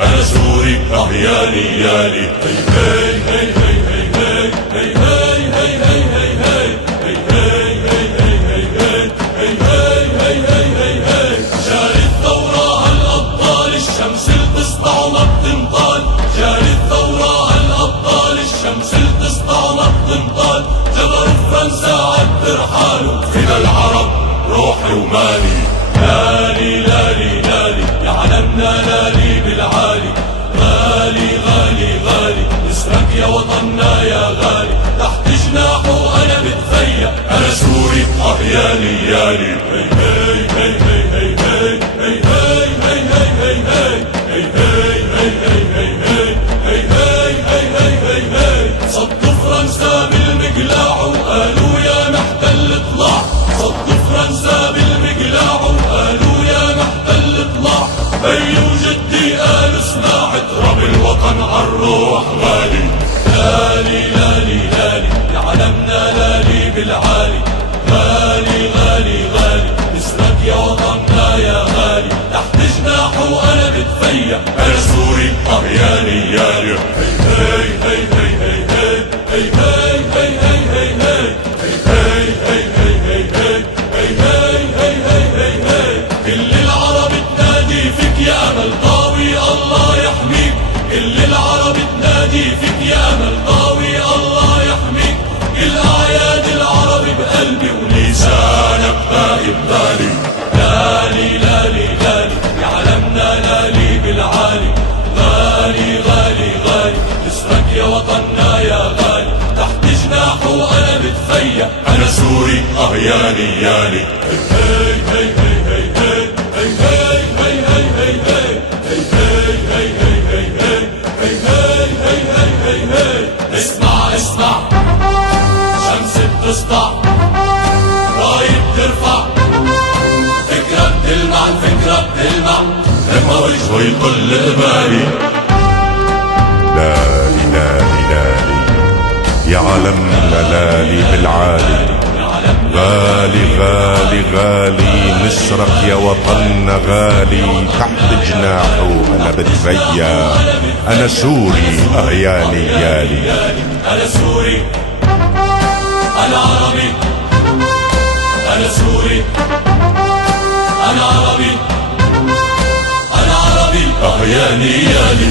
أنا سوري يالي يالي هي هي هي هي هي هي هي هي هي جاري الثورة هالأبطال الشمس اللي تسطع وما بتنطال جاري الثورة هالأبطال الشمس اللي تسطع وما بتنطال جبروا فرنسا عالترحال فينا العرب روحي ومالي لالي لالي لالي يا علمنا لالي بالعالي غالي غالي غالي اسمك يا وطننا يا غالي تحت جناحه انا بتفيا انا سوري يالي يالي هي هي هي هي هي هي هي هي هي هي هي صدوا فرنسا بالمقلاع وقالوا يا محتل اطلع صدوا فرنسا بالمقلاع وقالوا يا محتل اطلع بي وجدي قالوا اسمع اضرب الوطن عالروح غالي لالي لالي لالي يا علمنا لالي بالعالي غالي غالي غالي اسمك يا وطننا يا غالي تحت جناحه انا بتفيا انا سوري يالي يالي هي هي هي هي هي هي هي هي كل العرب تنادي فيك يا امل ضاوي الله يحميك كل العرب تنادي فيك يا امل ضاوي الله يحميك كل اعياد العرب بقلبي ولسانك باقي ببالي لالي لالي لالي يا علمنا لالي بالعالي غالي غالي غالي اسمك يا وطننا يا غالي تحت جناحه انا بتفيا انا سوري يالي يالي هي هي هي هي اسمع اسمع شمس بتسطع راية بترفع فكرة بتلمع الفكرة بتلمع لما وجهه يطل قبالي لالي لالي لالي يا علمنا لالي بالعالي غالي غالي غالي مصرك يا وطننا غالي تحت جناحه انا بتفيا انا سوري يالي يالي انا سوري انا عربي انا سوري انا عربي انا عربي يالي يالي